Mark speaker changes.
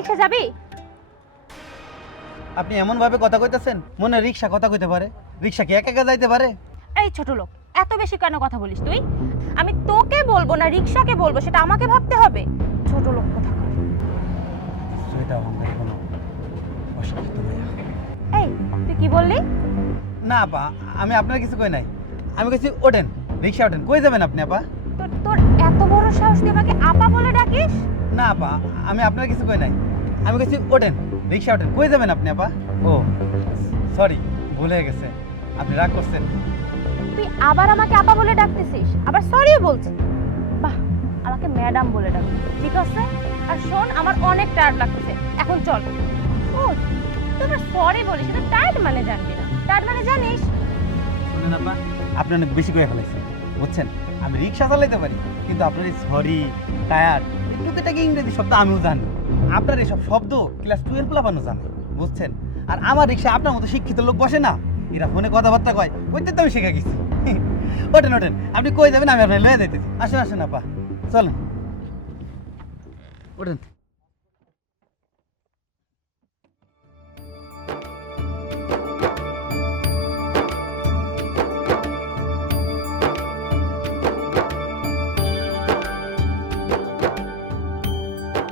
Speaker 1: রিক্সা যাবি?
Speaker 2: আপনি এমন ভাবে কথা কইতেছেন মনে রিক্সা কথা কইতে পারে। রিক্সা কি একা একা যাইতে পারে?
Speaker 1: এই ছোট লোক এত বেশি কেন কথা বলিস তুই? আমি তোকে বলব না রিক্সাকে বলব সেটা আমাকে ভাবতে হবে। ছোট লোক কথা
Speaker 2: সেটা আমাদের কোনো অশিক্ষিত ভাইয়া
Speaker 1: এই তুই কি বললি?
Speaker 2: না আপা আমি আপনার কিছু কই নাই। আমি কইছি ওঠেন রিক্সা ওঠেন কই যাবেন আপনি আপা?
Speaker 1: তোর এত বড় সাহস তুই আমাকে বলে ডাকিস?
Speaker 2: না আপা আমি আপনার কিছু কই নাই। আমি কইছি ওঠেন রিক্সা ওঠেন। কই যাবেন আপনি আপা? ও সরি ভুল গেছে। আপনি রাগ করছেন।
Speaker 1: তুই আবার আমাকে আপা বলে ডাকতেছিস? আবার সরি বলছিস বাহ আমাকে ম্যাডাম বলে ডাক ঠিক আছে? আর শোন আমার অনেক টায়ার্ড লাগতেছে এখন চল। ও তুই সরি বলিস এটা টায়ার্ড মানে জানবি না। টায়ার্ড মানে জানিস?
Speaker 2: শুনেন আপা আপনি অনেক বেশি করে ফেলাইছেন। বুঝছেন? আমি রিক্সা চালাইতে পারি, কিন্তু আপনার এই সরি টায়ার টুকিটাকি ইংরেজি শব্দ আমিও জানি। আপনার এসব শব্দ ক্লাস টুয়েলভ প্লাবানো জানে, বুঝছেন? আর আমার রিক্সা আপনার মতো শিক্ষিত লোক বসে না, এরা ফোনে কথাবার্তা কয় ওইতে তো আমি শিখে গেছি। ওঠেন ওঠেন, আপনি কই যাবেন? আমি আপনার লয়ে যাইতেছি। আসেন আসেন, আপা, চলেন। ওঠেন।